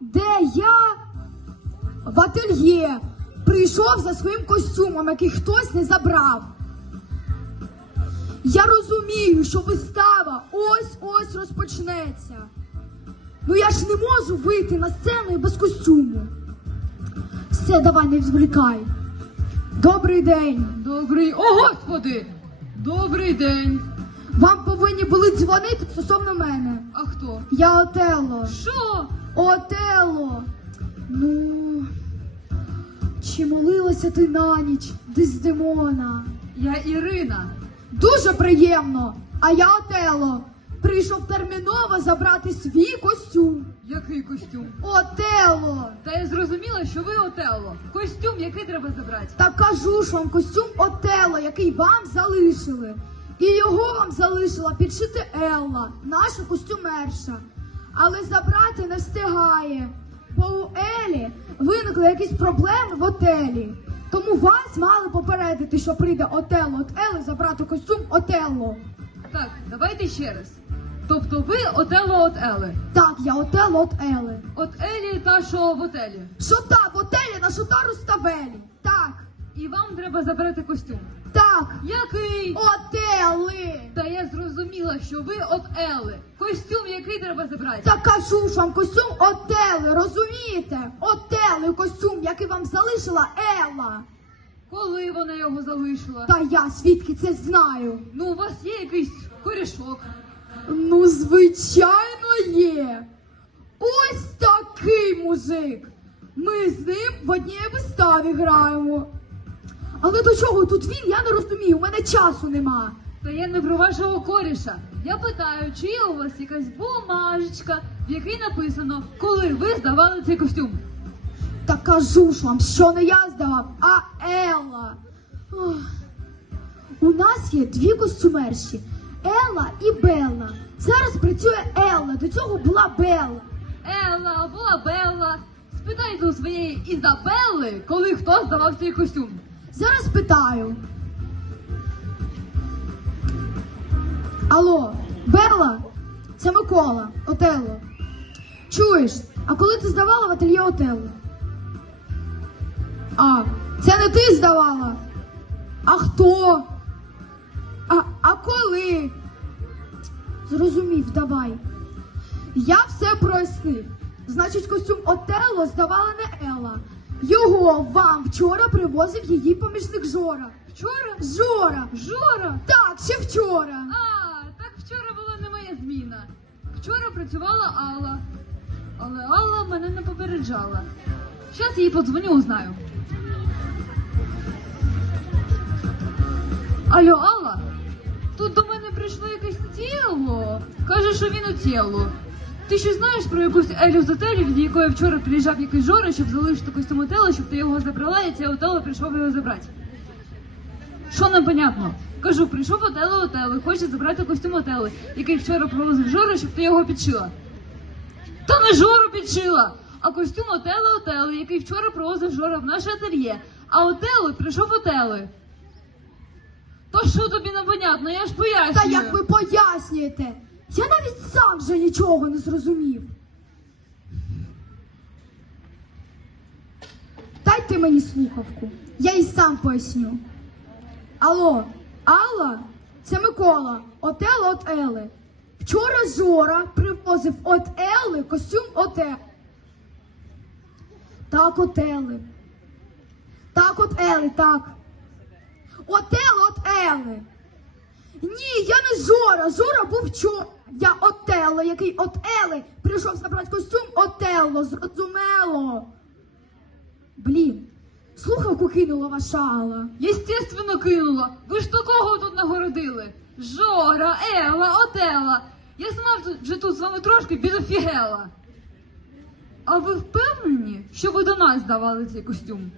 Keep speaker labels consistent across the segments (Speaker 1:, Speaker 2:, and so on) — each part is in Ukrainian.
Speaker 1: де я в ательє прийшов за своїм костюмом, який хтось не забрав. Я розумію, що вистава ось-ось розпочнеться. Ну я ж не можу вийти на сцену і без костюму. Все, давай, не відволікай. Добрий день.
Speaker 2: Добрий. О, господи! Добрий день.
Speaker 1: Вам повинні були дзвонити стосовно мене.
Speaker 2: А хто?
Speaker 1: Я Отелло.
Speaker 2: Що?
Speaker 1: Отелло. Ну, чи молилася ти на ніч Дездемона?
Speaker 2: Я Ірина.
Speaker 1: Дуже приємно. А я Отелло. Прийшов терміново забрати свій костюм.
Speaker 2: Який костюм?
Speaker 1: Отелло.
Speaker 2: Та я зрозуміла, що ви Отелло. Костюм, який треба забрати.
Speaker 1: Та кажу ж вам костюм Отелло, який вам залишили. І його вам залишила підшити Елла, наша костюмерша. Але забрати не встигає. Бо у Елі виникли якісь проблеми в отелі. Тому вас мали попередити, що прийде Отелло от Ели забрати костюм Отелло.
Speaker 2: Так, давайте ще раз. Тобто ви Отелло от Ели.
Speaker 1: Так, я Отелло от Ели.
Speaker 2: От Елі та що в отелі.
Speaker 1: Що та в отелі на Шотару Ставелі. Так,
Speaker 2: І вам треба забрати костюм.
Speaker 1: так,
Speaker 2: Який?
Speaker 1: Отели.
Speaker 2: Та я зрозуміла, що ви от Ели. Костюм, який треба забрати.
Speaker 1: Та кажу ж вам костюм Отели, розумієте? Отели костюм, який вам залишила Елла.
Speaker 2: Коли вона його залишила?
Speaker 1: Та я свідки це знаю.
Speaker 2: Ну, у вас є якийсь корішок.
Speaker 1: Ну, звичайно, є. Ось такий мужик. Ми з ним в одній виставі граємо. Але до чого тут він, я не розумію, у мене часу нема.
Speaker 2: Та я не про вашого коріша. Я питаю, чи є у вас якась бумажечка, в якій написано, коли ви здавали цей костюм.
Speaker 1: Та кажу ж вам, що не я здавав, а Елла. Ох. У нас є дві костюмерші Елла і Белла. Зараз працює Елла, до цього була Белла.
Speaker 2: Елла, була Белла. Спитайте у своєї Ізабелли, коли хто здавав цей костюм.
Speaker 1: Зараз питаю. Алло, Белла, це Микола, Отелло. Чуєш, а коли ти здавала в ательє Отелло? А, це не ти здавала? А хто? А, а коли? Зрозумів, давай. Я все прояснив. Значить, костюм Отелло здавала не Елла. Його вам вчора привозив її помічник Жора.
Speaker 2: Вчора?
Speaker 1: Жора!
Speaker 2: Жора!
Speaker 1: Так, ще вчора.
Speaker 2: А, так вчора була не моя зміна. Вчора працювала Алла. Але Алла мене не попереджала. Щас їй подзвоню, узнаю. Алло, Алла, тут до мене прийшло якесь тіло. Каже, що він у тілу. Ти що знаєш про якусь Елю з отелю, від якої вчора приїжджав якийсь Жора, щоб залишити костюм отелу, щоб ти його забрала, і цей отело прийшов його забрати. Що непонятно? Кажу, прийшов отело отело, хоче забрати костюм отели, який вчора привозив Жора, щоб ти його підшила. Та не Жору підшила, а костюм отело отело, який вчора привозив Жора в наше ательє, а отело прийшов отели. То що тобі непонятно? Я ж пояснюю.
Speaker 1: Та як ви пояснюєте? Я навіть сам вже нічого не зрозумів. Дайте мені слухавку, я і сам поясню. Алло, Алла, це Микола, Отело от Ели. Вчора Жора привозив от Ели костюм Оте. Так, от Ели. Так, от Ели, так. Отело от Ели. Ні, я не Жора. Жора був вчора. Я Отелло, який от Ели прийшов забрати костюм Отелло, зрозумело. Блін, слухавку кинула ваша Алла.
Speaker 2: Єстественно кинула. Ви ж такого тут нагородили. Жора, Ела, Отела. Я сама вже тут з вами трошки підофігела. А ви впевнені, що ви до нас давали цей костюм?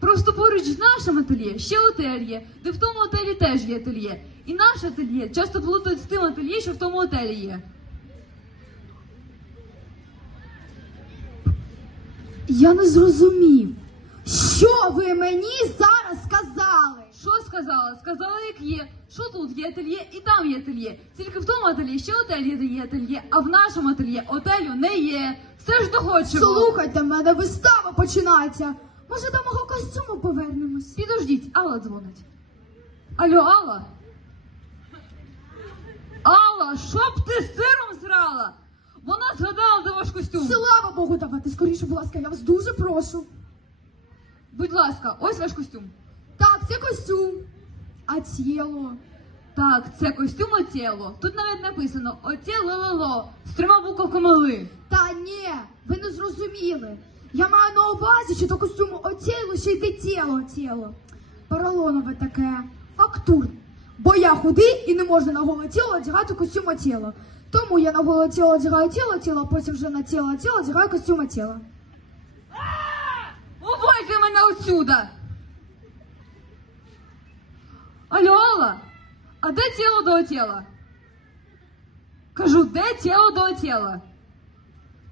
Speaker 2: Просто поруч з нашим ательє ще отель є, де в тому отелі теж є ательє. І наше ательє часто плутають з тим ательє, що в тому отелі є.
Speaker 1: Я не зрозумів. Що ви мені зараз сказали?
Speaker 2: Що сказала? Сказала, як є, що тут є ательє і там є ательє. Тільки в тому ательє ще отель є, є ательє, а в нашому ательє отелю не є. Все ж доходчиво.
Speaker 1: Слухайте мене, вистава починається. Може, до мого костюму повернемось?
Speaker 2: Підождіть, Алла дзвонить. Алло, Алла? Алла, що б ти з сиром зрала? Вона згадала, де ваш костюм.
Speaker 1: Слава Богу, давайте скоріше, будь ласка, я вас дуже прошу.
Speaker 2: Будь ласка, ось ваш костюм.
Speaker 1: Так, це костюм. А тіло?
Speaker 2: Так, це костюм отєло. Тут навіть написано отєло лоло з трьома буковками ли.
Speaker 1: Та ні, ви не зрозуміли. Я маю на увазі, що до костюму отіло ще йде тіло, тіло. Поролонове таке, фактур. Бо я худий і не можна на голе тіло одягати костюм тіло. Тому я на голе тіло одягаю тіло, тіло, потім вже на тіло тіло одягаю костюм тіло.
Speaker 2: Увольте мене отсюда! Алло, Алла, а де тіло до тіла? Кажу, де тіло до тіла?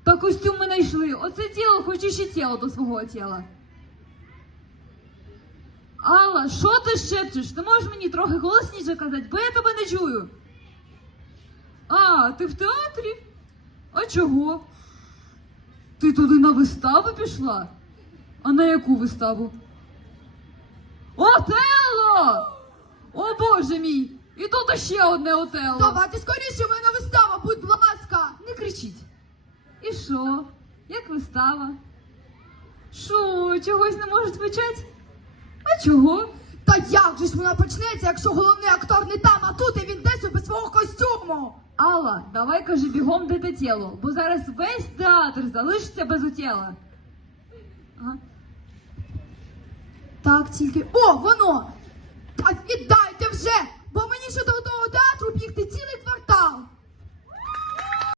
Speaker 2: Та костюм ми знайшли. Оце тіло хоче ще тіло до свого тіла. Алла, що ти шепчеш? Ти можеш мені трохи голосніше казати, бо я тебе не чую. А, ти в театрі? А чого? Ти туди на виставу пішла? А на яку виставу? Отелло! О боже мій! І тут ще одне отелло.
Speaker 1: Давайте скоріше, ви на вистава, будь ласка.
Speaker 2: Не кричіть. І що? Як вистава? Що, чогось не можуть почати? А чого?
Speaker 1: Та як же ж вона почнеться, якщо головний актор не там, а тут і він десь без свого костюму?
Speaker 2: Алла, давай кажи бігом де те тіло, бо зараз весь театр залишиться без отєла. Ага.
Speaker 1: Так, тільки. О, воно! Так віддайте вже! Бо мені ще до того театру бігти цілий квартал.